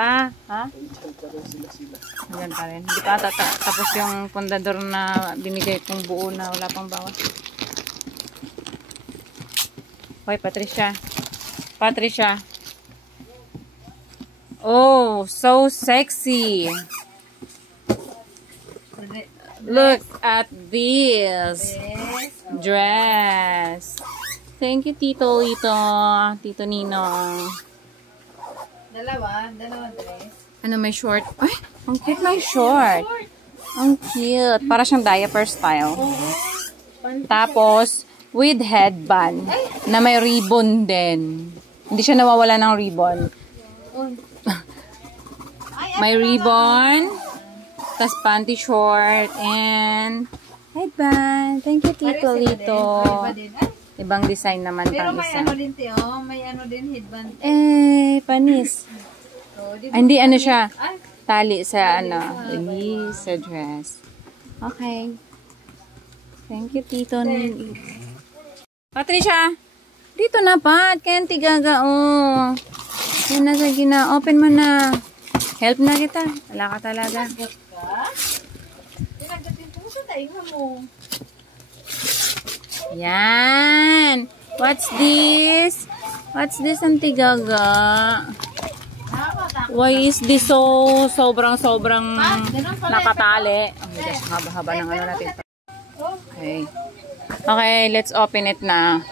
pa? Ha? Diyan pa rin sila. Ayan pa rin. Hindi pa tapos yung pundador na binigay kong buo na wala pang bawas. Hoy, Patricia. Patricia. Oh, so sexy. Look at this dress. Thank you, Tito Lito. Tito Ninong. Dalawa dress. Ano, may short? Ay, ang cute ng short. Ang cute. Para siyang diaper style. Tapos, with headband. Na may ribbon din. Hindi siya nawawala ng ribbon. May ribbon. Tapos panty short. And headband. Thank you, Tito Lito. Ibang design naman pero pang may isa. ano din, Tio. May ano din, headband. Panis. Hindi, ano siya. Tali sa, sa dress. Okay. Thank you, Tito. Patricia! Dito na, Pat. Kaya tigaga, oh. Yan na, sige na. Open mo na. Help na kita. Wala ka talaga. Pinagatin ko sa tainga mo. Yan. What's this? What's this, Auntie Gaga? Why is this so sobrang nakatali? Oh my gosh, haba-haba ng ano natin. Okay. Okay, let's open it na.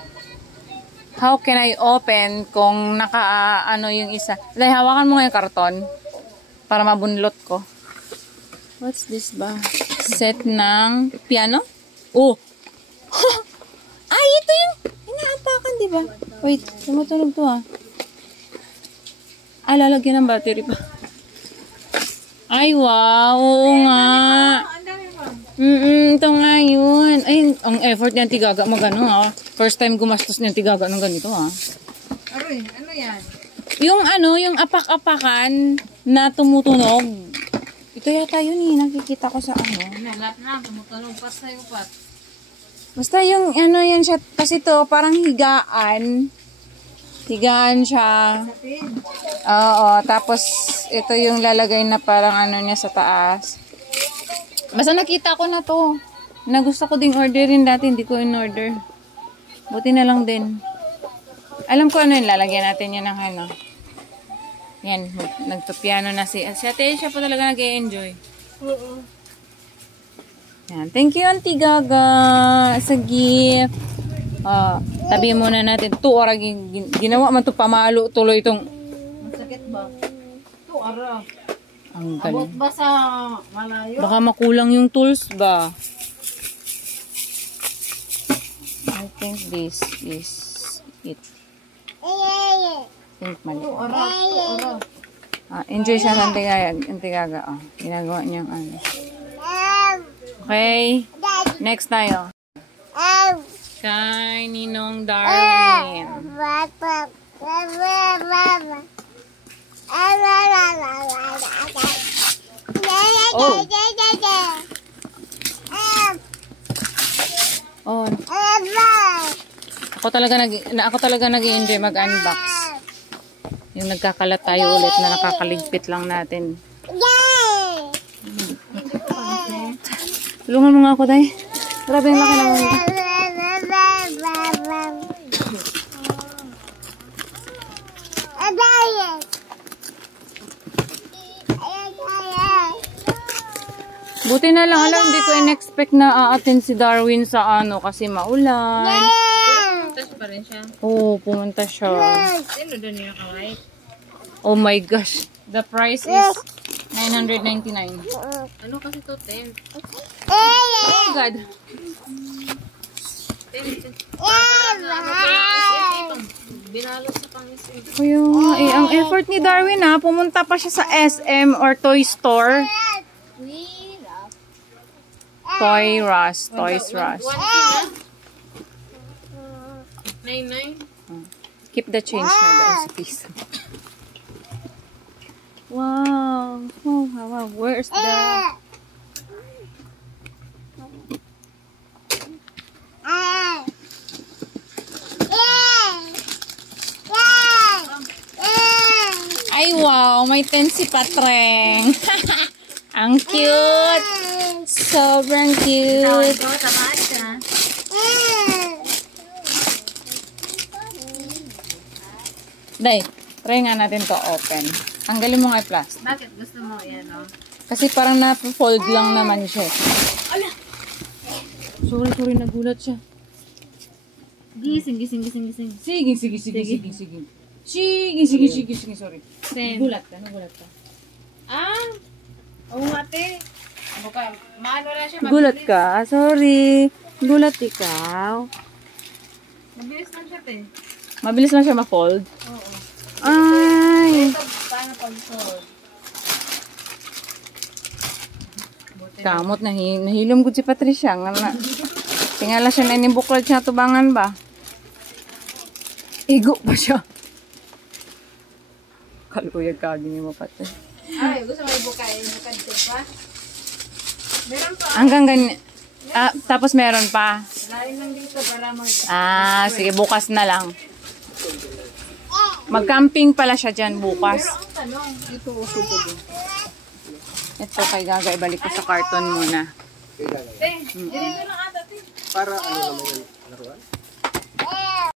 How can I open kung ano yung isa? Dahil hawakan mo nga yung karton para mabunlot ko. What's this ba? Set ng piano? Oh! Ay, ito yung inaapakan, di ba? Wait, tumutunog to ah. Lalagyan ng battery pa. Ay, wow! Oo nga! Ito nga yun. Ay, ang effort niyan tigaga magano ha. First time gumastos niyan tigaga ng ganito ha. Aroy, ano yan? Yung apak-apakan na tumutunog. Ito yata yun eh. Nakikita ko sa ano. Lahat na, tumutunog pa sa'yo pa. Basta yung yan siya. Kasi ito parang higaan. Higaan siya. Oo. Tapos ito yung lalagay na parang ano niya sa taas. Basta nakita ko na to. Na gusto ko ding orderin dati. Hindi ko in-order. Buti na lang din. Alam ko ano yung lalagyan natin yan ng ano. Yan. Nagpa-piano na si Ate. Siya pa talaga nag-e-enjoy. Yan. Thank you, Auntie Gaga. Sa gift. Tabi muna natin. 2 oras ginawa man to pamalo tuloy itong. Ang sakit ba? 2 oras. Ang Abot galing. ba sa malayo? Baka makulang yung tools ba? I think this is it. I think mali. 2 oras. Enjoy siya sa Auntie Gaga. Ginagawa niyang ano. Okay. Next tayo. Kay Ninong Darwin. Oh. Ako talaga nag-enjoy mag-unbox. Yung nagkakalat tayo ulit na nakakaligpit lang natin. Tulungan mo nga ako, Day. Grabe yung laki naman. Buti na lang, alam, hindi ko in-expect na aatin si Darwin sa ano kasi maulan. Pumuntas pa rin siya. Oo, pumunta siya. Sino doon yung nakaway? Oh my gosh. The price is 999. Ano kasi to? 10. Oh God. 10. Binalot sa pangisin. Kuya, ang effort ni Darwin pumunta pa siya sa SM or toy store. Toys R Us. 99. Keep the change na daw sa piso. Wow. Oh, wow. Where's the... Ay, wow. May Ngumaitin si Patreng. Ang cute. Sobrang cute. Ito, tamaan siya. Day, try nga natin to open. Tanggalin mo nga yung plastic. Bakit gusto mo yan, no? Kasi parang na-fold lang naman siya. Sorry, nagulat siya. Gising. Sige, sorry. Same. Nagulat ka. Oo ate. Maano na siya, Gulat ka? Sorry. Gulat ikaw. Mabilis lang siya, te. Mabilis lang siya ma-fold. Oo. Ay! Ito, paano pag-fold? Kamot, nahilom ko si Patricia. Tingala siya na inimbuklad siya tubangan ba? Igo pa siya. Kaluyag kaging mo pati. Ay, gusto mo ibukain. Nakadito pa? Meron pa. Hanggang ganyan. Tapos meron pa. Lain lang dito para mag... Sige, bukas na lang. Mag-camping pala siya dyan bukas. Pero ang tanong, Ito, kay Gaga, ibalik ko sa carton muna. te, ganito lang ata, te. Para ano naman yung laruan?